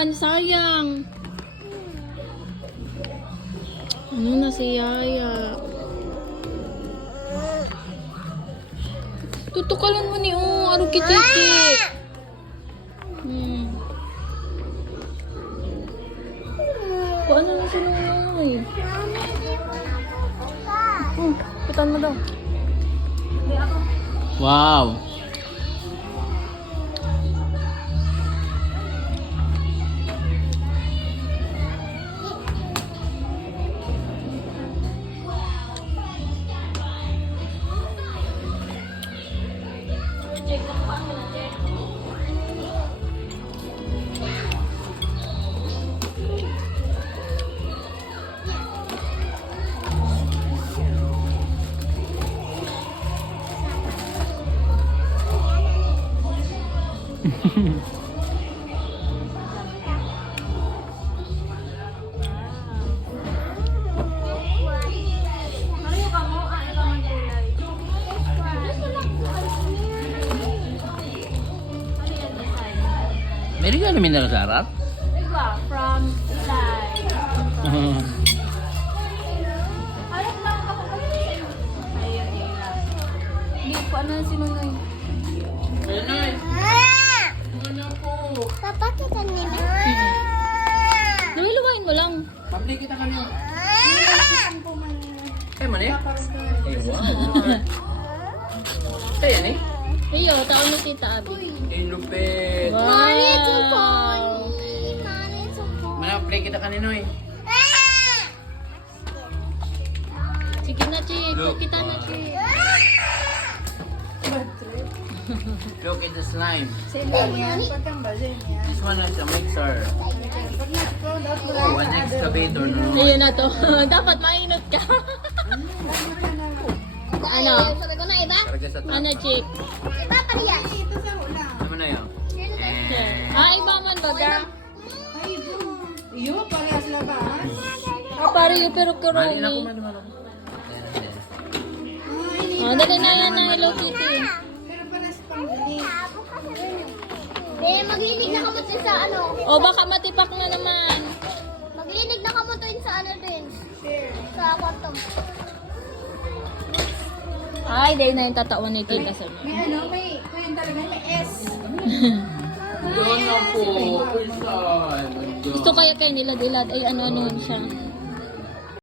naman, sayang. Ano na si Yaya? Tutukalan mo ni Aro Kichichi. Paano na sinunoy? Putan mo daw. Wow. Meron ka namin na sa harap? From Ilay. Harap lang ako kasi. Ayun, Ila. Hindi po, ano na sinunoy? Nanay! Ano po? Papa, kita nila. Nahiluwain mo lang. Pabli kita kanya. Kaya man eh? Eh, wow. Kaya ni? Iyo, taon ni Tita Abby. Eh, lupit. Wow. Money to pony. Money to pony. Mana play kita kanino eh? Sige na, Chick. Kita na, Chick. Look at the slime. Sa yan, patang ba yan? This one is a mixer. Oh, an excavator. No? Ayun na to. Dapat mainot ka. Ano? Sabi ko na iba. Karga sa top. Ano, Chick? Iba pa riyan. Ito sa hula. Ano na yun? Eh, Ay, mama, baga. Ay, ito. Iyo, parehas na ba? Pare yung pero mali na kuroni. ko, mali na ko. Oh, dali na yan ng Hello Kitty. Pero parehas pang galing. Maglinig na kamot din sa ano. O, baka matipak na naman. Maglinig na kamot din sa ano din. Sa kwarto. Ay, dahil na yung tatawan ni Tita sa May ano, may talaga may S. Doon na po. First time. Gusto kaya kayo nila dilad ay ano-ano siya.